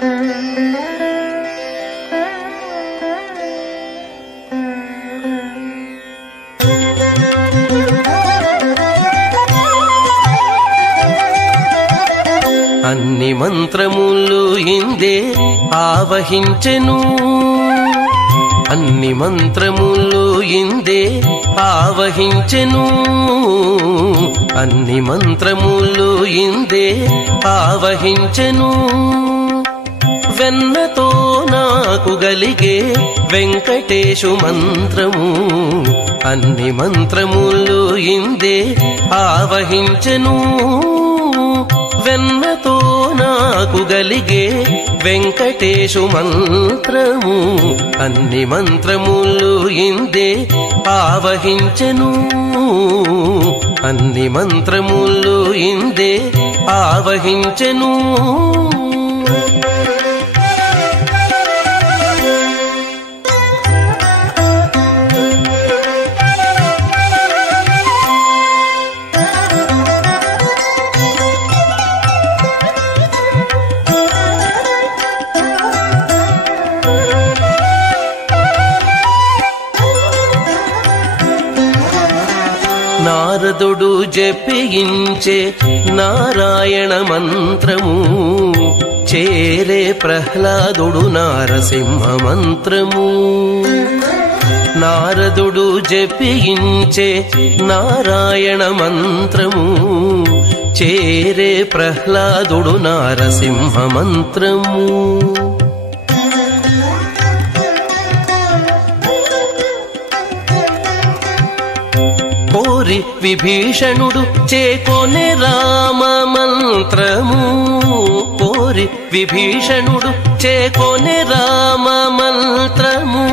అన్ని మంత్రములు ఇందే ఆవహించెను, అన్ని మంత్రములు ఇందే ఆవహించెను, అన్ని మంత్రములు ఇందే ఆవహించెను. వెన్నతో నాకు గలిగే వెంకటేశు మంత్రము, అన్ని మంత్రములు ఇందే ఆవహించెను. వెన్నతో నాకు గలిగే వెంకటేశు మంత్రము, అన్ని మంత్రములు ఇందే ఆవహించెను, అన్ని మంత్రములు ఇందే ఆవహించెను. నారదుడు జపించే నారాయణ మంత్రము, చేరే ప్రహ్లాదుడు నారసింహ మంత్రము. నారదుడు జపించే నారాయణ మంత్రము, చేరే ప్రహ్లాదుడు నారసింహ మంత్రము. కోరి విభీషణుడు చేకొనే రామ మంత్రము, కోరి విభీషణుడు చేకొనే రామ మంత్రము.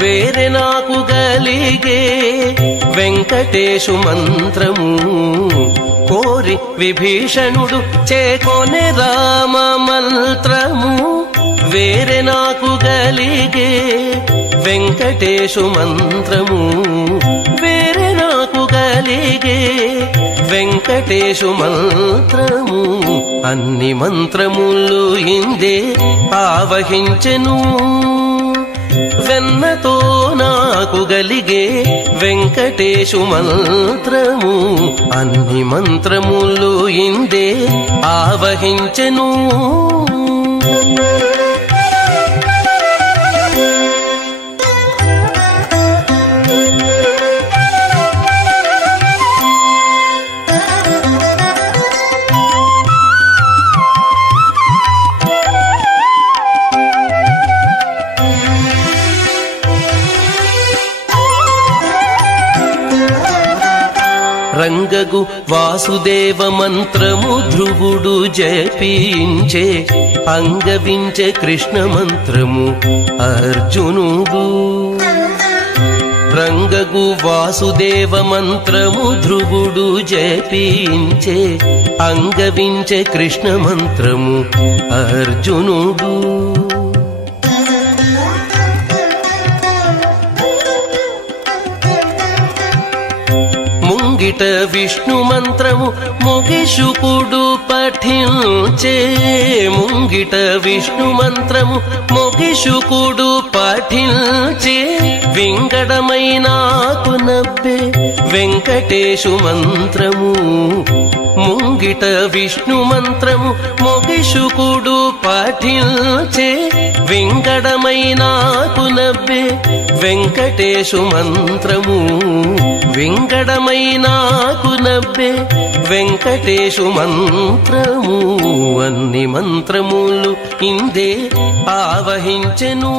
వేరే నాకు గలిగే వెంకటేశు మంత్రము, కోరి విభీషణుడు చేకొనే రామ మంత్రము. వేరే నాకు గలిగే వెంకటేశు మంత్రము, వేరే నాకు గలిగే వెంకటేశు మంత్రము. అన్ని మంత్రములు ఇందే ఆవహించెను, వెన్నతో నాకు గలిగే వెంకటేశు మంత్రము, అన్ని మంత్రములు ఇందే ఆవహించెను. రంగగు వాసుదేవ మంత్రము ధ్రువుడు జపించే, అంగవించే కృష్ణ మంత్రము అర్జునుడు. రంగగు వాసుదేవ మంత్రము ధ్రువుడు జపించే, అంగవించే కృష్ణ మంత్రము అర్జునుడు. ముంగిట విష్ణు మంత్రము మొగిషుకుడు పఠించే, ముంగిట విష్ణు మంత్రము మొగిషుకుడు పఠించే. వింగడమైనాకు నవ్వే వెంకటేశు మంత్రము, ముంగిట విష్ణు మంత్రము మొగిషుకుడు పఠించే. వింగడమైనాకు నవ్వే వెంకటేశు మంత్రము, వింగడమైనాకు నవ్వే వెంకటేశు మంత్రము. అన్ని మంత్రములు ఇందే ఆవహించెను.